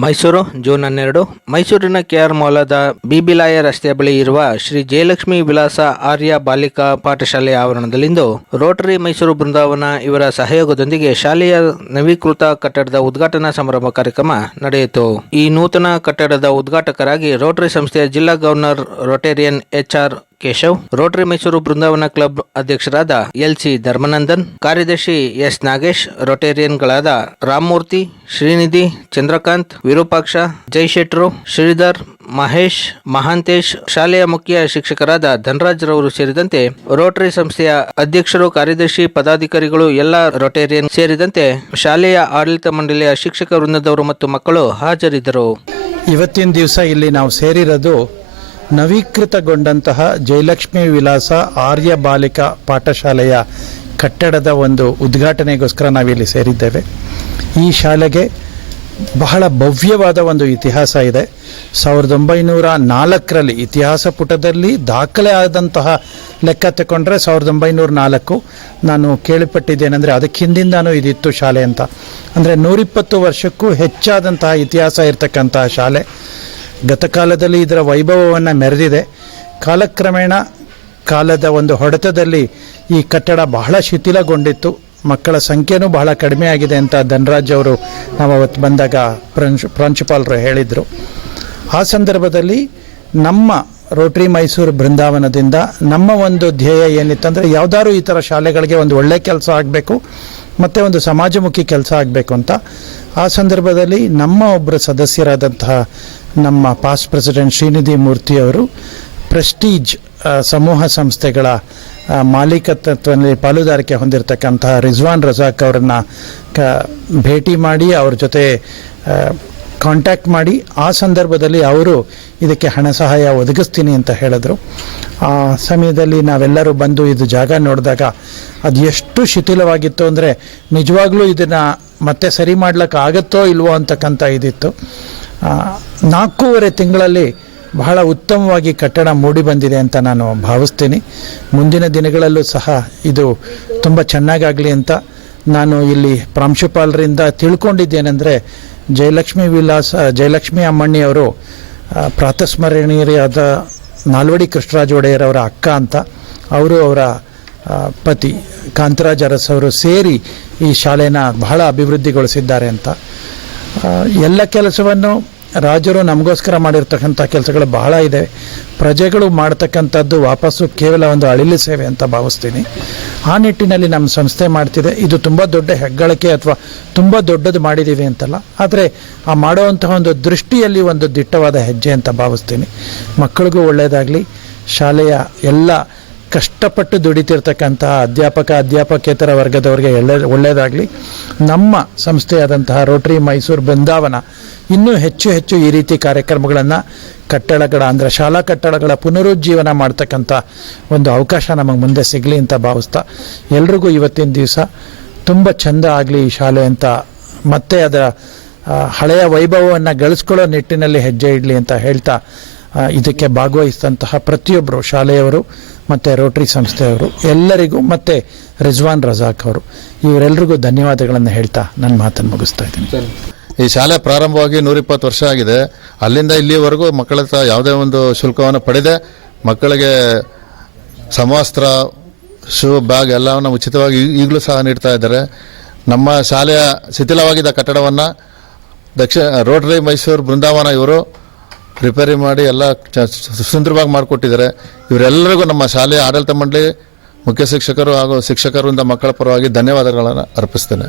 Mysuru, June ಹನ್ನೆರಡು. ಮೈಸೂರಿನ K R ಮೌಲದ ಬಿಬಿಲಾಯ ರಸ್ತೆಯ ಬಳಿ ಇರುವ ಶ್ರೀ ಜಯಲಕ್ಷ್ಮಿ ವಿಲಾಸ ಆರ್ಯ ಬಾಲಿಕಾ ಪಾಠಶಾಲೆಯ ಆವರಣದಲ್ಲಿಂದು ರೋಟರಿ ಮೈಸೂರು ಬೃಂದಾವನ ಇವರ ಸಹಯೋಗದೊಂದಿಗೆ ಶಾಲೆಯ ನವೀಕೃತ ಕಟ್ಟಡದ ಉದ್ಘಾಟನಾ ಸಮಾರಂಭ ಕಾರ್ಯಕ್ರಮ ನಡೆಯಿತು. ಈ ನೂತನ ಕಟ್ಟಡದ ಉದ್ಘಾಟಕರಾಗಿ ರೋಟರಿ ಸಂಸ್ಥೆಯ ಜಿಲ್ಲಾ governor, Rotarian HR Keshav, Rotary Mysuru Brindavan club ಅಧ್ಯಕ್ಷರಾದ ಎಲ್ ಸಿ ಧರ್ಮನಂದನ್, ಕಾರ್ಯದರ್ಶಿ ಎಸ್ ನಾಗೇಶ್, ರೊಟೇರಿಯನ್ಗಳಾದ ರಾಮಮೂರ್ತಿ, ಶ್ರೀನಿಧಿ, ಚಂದ್ರಕಾಂತ್, ವಿರೂಪಾಕ್ಷ, ಜೈಶೆಟ್ರು, ಶ್ರೀಧರ್, ಮಹೇಶ್, ಮಹಾಂತೇಶ್, ಶಾಲೆಯ ಮುಖ್ಯ ಶಿಕ್ಷಕರಾದ ಧನರಾಜ್ ರವರು ಸೇರಿದಂತೆ ರೋಟರಿ ಸಂಸ್ಥೆಯ ಅಧ್ಯಕ್ಷರು, ಕಾರ್ಯದರ್ಶಿ, ಪದಾಧಿಕಾರಿಗಳು, ಎಲ್ಲ ರೊಟೇರಿಯನ್ ಸೇರಿದಂತೆ ಶಾಲೆಯ ಆಡಳಿತ ಮಂಡಳಿಯ ಶಿಕ್ಷಕ ವೃಂದದವರು ಮತ್ತು ಮಕ್ಕಳು ಹಾಜರಿದ್ದರು. ಇವತ್ತಿನ ದಿವಸ ಇಲ್ಲಿ ನಾವು ಸೇರಿರೋದು ನವೀಕೃತಗೊಂಡಂತಹ ಜಯಲಕ್ಷ್ಮಿ ವಿಲಾಸ ಆರ್ಯ ಬಾಲಿಕಾ ಪಾಠಶಾಲೆಯ ಕಟ್ಟಡದ ಒಂದು ಉದ್ಘಾಟನೆಗೋಸ್ಕರ ನಾವಿಲ್ಲಿ ಸೇರಿದ್ದೇವೆ. ಈ ಶಾಲೆಗೆ ಬಹಳ ಭವ್ಯವಾದ ಒಂದು ಇತಿಹಾಸ ಇದೆ. ಸಾವಿರದ ಒಂಬೈನೂರ ನಾಲ್ಕರಲ್ಲಿ ಇತಿಹಾಸ ಪುಟದಲ್ಲಿ ದಾಖಲೆ ಆದಂತಹ ಲೆಕ್ಕ ತಗೊಂಡ್ರೆ ಸಾವಿರದ ಒಂಬೈನೂರ ನಾಲ್ಕು. ನಾನು ಕೇಳಿಪಟ್ಟಿದ್ದೇನೆಂದರೆ ಅದಕ್ಕೆ ಹಿಂದಿಂದಾನು ಇದಿತ್ತು ಶಾಲೆ ಅಂತ. ಅಂದರೆ ನೂರಿಪ್ಪತ್ತು ವರ್ಷಕ್ಕೂ ಹೆಚ್ಚಾದಂತಹ ಇತಿಹಾಸ ಇರತಕ್ಕಂತಹ ಶಾಲೆ. ಗತಕಾಲದಲ್ಲಿ ಇದರ ವೈಭವವನ್ನು ಮೆರೆದಿದೆ. ಕಾಲಕ್ರಮೇಣ ಕಾಲದ ಒಂದು ಹೊಡೆತದಲ್ಲಿ ಈ ಕಟ್ಟಡ ಬಹಳ ಶಿಥಿಲಗೊಂಡಿತ್ತು. ಮಕ್ಕಳ ಸಂಖ್ಯೆನೂ ಬಹಳ ಕಡಿಮೆ ಆಗಿದೆ ಅಂತ ಧನರಾಜ್ ಅವರು ನಾವು ಅವತ್ತು ಬಂದಾಗ ಪ್ರಾಂಶು, ಪ್ರಾಂಶುಪಾಲರು ಹೇಳಿದರು. ಆ ಸಂದರ್ಭದಲ್ಲಿ ನಮ್ಮ ರೋಟ್ರಿ ಮೈಸೂರು ಬೃಂದಾವನದಿಂದ ನಮ್ಮ ಒಂದು ಧ್ಯೇಯ ಏನಿತ್ತಂದರೆ, ಯಾವುದಾದ್ರು ಈ ಥರ ಶಾಲೆಗಳಿಗೆ ಒಂದು ಒಳ್ಳೆಯ ಕೆಲಸ ಆಗಬೇಕು. ಮತ್ತು ಒಂದು ಸಮಾಜಮುಖಿ ಕೆಲಸ ಆಗಬೇಕು ಅಂತ. ಆ ಸಂದರ್ಭದಲ್ಲಿ ನಮ್ಮ ಒಬ್ಬರ ಸದಸ್ಯರಾದಂತಹ ನಮ್ಮ ಪಾಸ್ಟ್ ಪ್ರೆಸಿಡೆಂಟ್ ಶ್ರೀನಿಧಿ ಮೂರ್ತಿಯವರು ಪ್ರೆಸ್ಟೀಜ್ ಸಮೂಹ ಸಂಸ್ಥೆಗಳ ಮಾಲೀಕತ್ವದಲ್ಲಿ ಪಾಲುದಾರಿಕೆ ಹೊಂದಿರತಕ್ಕಂತಹ ರಿಜ್ವಾನ್ ರಜಾಕ್ ಅವರನ್ನು ಭೇಟಿ ಮಾಡಿ ಅವ್ರ ಜೊತೆ ಕಾಂಟ್ಯಾಕ್ಟ್ ಮಾಡಿ, ಆ ಸಂದರ್ಭದಲ್ಲಿ ಅವರು ಇದಕ್ಕೆ ಹಣ ಸಹಾಯ ಒದಗಿಸ್ತೀನಿ ಅಂತ ಹೇಳಿದ್ರು. ಆ ಸಮಯದಲ್ಲಿ ನಾವೆಲ್ಲರೂ ಬಂದು ಇದು ಜಾಗ ನೋಡಿದಾಗ ಅದು ಎಷ್ಟು ಶಿಥಿಲವಾಗಿತ್ತು ಅಂದರೆ ನಿಜವಾಗ್ಲೂ ಇದನ್ನು ಮತ್ತೆ ಸರಿ ಮಾಡ್ಲಿಕ್ಕೆ ಆಗುತ್ತೋ ಇಲ್ವೋ ಅಂತಕ್ಕಂಥ ಇದಿತ್ತು. ನಾಲ್ಕೂವರೆ ತಿಂಗಳಲ್ಲಿ ಬಹಳ ಉತ್ತಮವಾಗಿ ಕಟ್ಟಡ ಮೂಡಿ ಬಂದಿದೆ ಅಂತ ನಾನು ಭಾವಿಸ್ತೀನಿ. ಮುಂದಿನ ದಿನಗಳಲ್ಲೂ ಸಹ ಇದು ತುಂಬ ಚೆನ್ನಾಗಾಗಲಿ ಅಂತ ನಾನು ಇಲ್ಲಿ ಪ್ರಾಂಶುಪಾಲರಿಂದ ತಿಳ್ಕೊಂಡಿದ್ದೇನೆಂದರೆ ಜಯಲಕ್ಷ್ಮಿ ವಿಲಾಸ, ಜಯಲಕ್ಷ್ಮಿ ಅಮ್ಮಣ್ಣಿಯವರು ಪ್ರಾತಸ್ಮರಣೀಯರಾದ ನಾಲ್ವಡಿ ಕೃಷ್ಣರಾಜ ಒಡೆಯರ್ ಅವರ ಅಕ್ಕ ಅಂತ ಅವರು ಅವರ ಪತಿ ಕಾಂತರಾಜ ಅರಸ್ ಸೇರಿ ಈ ಶಾಲೆನ ಬಹಳ ಅಭಿವೃದ್ಧಿಗೊಳಿಸಿದ್ದಾರೆ ಅಂತ. ಎಲ್ಲ ಕೆಲಸವನ್ನು ರಾಜರು ನಮಗೋಸ್ಕರ ಮಾಡಿರ್ತಕ್ಕಂಥ ಕೆಲಸಗಳು ಬಹಳ ಇದೆ. ಪ್ರಜೆಗಳು ಮಾಡ್ತಕ್ಕಂಥದ್ದು ವಾಪಸ್ಸು ಕೇವಲ ಒಂದು ಅಳಿಲು ಸೇವೆ ಅಂತ ಭಾವಿಸ್ತೀನಿ. ಆ ನಿಟ್ಟಿನಲ್ಲಿ ನಮ್ಮ ಸಂಸ್ಥೆ ಮಾಡ್ತಿದೆ. ಇದು ತುಂಬ ದೊಡ್ಡ ಹೆಗ್ಗಳಿಕೆ ಅಥವಾ ತುಂಬ ದೊಡ್ಡದು ಮಾಡಿದ್ದೀವಿ ಅಂತಲ್ಲ. ಆದರೆ ಆ ಮಾಡುವಂತಹ ಒಂದು ದೃಷ್ಟಿಯಲ್ಲಿ ಒಂದು ದಿಟ್ಟವಾದ ಹೆಜ್ಜೆ ಅಂತ ಭಾವಿಸ್ತೀನಿ. ಮಕ್ಕಳಿಗೂ ಒಳ್ಳೆಯದಾಗಲಿ ಶಾಲೆಯ ಎಲ್ಲ ಕಷ್ಟಪಟ್ಟು ದುಡಿತಿರ್ತಕ್ಕಂತಹ ಅಧ್ಯಾಪಕ, ಅಧ್ಯಾಪಕೇತರ ವರ್ಗದವರಿಗೆ ಒಳ್ಳೆ ಒಳ್ಳೆಯದಾಗಲಿ ನಮ್ಮ ಸಂಸ್ಥೆಯಾದಂತಹ ರೋಟರಿ ಮೈಸೂರು ಬೃಂದಾವನ ಇನ್ನೂ ಹೆಚ್ಚು ಹೆಚ್ಚು ಈ ರೀತಿ ಕಾರ್ಯಕ್ರಮಗಳನ್ನು ಕಟ್ಟಡಗಳ ಅಂದರೆ ಶಾಲಾ ಕಟ್ಟಡಗಳ ಪುನರುಜ್ಜೀವನ ಮಾಡ್ತಕ್ಕಂಥ ಒಂದು ಅವಕಾಶ ನಮಗೆ ಮುಂದೆ ಸಿಗಲಿ ಅಂತ ಭಾವಿಸ್ತಾ ಎಲ್ರಿಗೂ ಇವತ್ತಿನ ದಿವಸ ತುಂಬ ಚೆಂದ ಆಗಲಿ ಈ ಶಾಲೆ ಅಂತ. ಮತ್ತೆ ಅದರ ಹಳೆಯ ವೈಭವವನ್ನು ಗಳಿಸ್ಕೊಳ್ಳೋ ನಿಟ್ಟಿನಲ್ಲಿ ಹೆಜ್ಜೆ ಇಡಲಿ ಅಂತ ಹೇಳ್ತಾ ಇದಕ್ಕೆ ಭಾಗವಹಿಸಿದಂತಹ ಪ್ರತಿಯೊಬ್ಬರು ಶಾಲೆಯವರು ಮತ್ತು ರೋಟರಿ ಸಂಸ್ಥೆಯವರು ಎಲ್ಲರಿಗೂ ಮತ್ತು ರಿಜ್ವಾನ್ ರಜಾಕ್ ಅವರು. ಇವರೆಲ್ಲರಿಗೂ ಧನ್ಯವಾದಗಳನ್ನು ಹೇಳ್ತಾ ನನ್ನ ಮಾತನ್ನು ಮುಗಿಸ್ತಾ ಇದ್ದೀನಿ. ಈ ಶಾಲೆ ಪ್ರಾರಂಭವಾಗಿ ನೂರಿಪ್ಪತ್ತು ವರ್ಷ ಆಗಿದೆ. ಅಲ್ಲಿಂದ ಇಲ್ಲಿವರೆಗೂ ಮಕ್ಕಳ ಯಾವುದೇ ಒಂದು ಶುಲ್ಕವನ್ನು ಪಡೆದೆ ಮಕ್ಕಳಿಗೆ ಸಮವಸ್ತ್ರ ಶೂ ಬ್ಯಾಗ್ ಎಲ್ಲವನ್ನು ಉಚಿತವಾಗಿ ಈಗಲೂ ಸಹ ನೀಡ್ತಾ ಇದ್ದಾರೆ. ನಮ್ಮ ಶಾಲೆಯ ಶಿಥಿಲವಾಗಿದ್ದ ಕಟ್ಟಡವನ್ನು ದಕ್ಷಿಣ ರೋಟರಿ ಮೈಸೂರು ಬೃಂದಾವನ ಇವರು ರಿಪೇರಿ ಮಾಡಿ ಎಲ್ಲ ಸುಂದರವಾಗಿ ಮಾಡಿಕೊಟ್ಟಿದ್ದಾರೆ. ಇವರೆಲ್ಲರಿಗೂ ನಮ್ಮ ಶಾಲೆಯ ಆಡಳಿತ ಮಂಡಳಿ ಮುಖ್ಯ ಶಿಕ್ಷಕರು ಹಾಗೂ ಶಿಕ್ಷಕರಿಂದ ಮಕ್ಕಳ ಪರವಾಗಿ ಧನ್ಯವಾದಗಳನ್ನು ಅರ್ಪಿಸ್ತೇನೆ.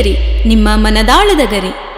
ಶ್ರೀಗರಿ ನಿಮ್ಮ ಮನದಾಳದ ಗರಿ.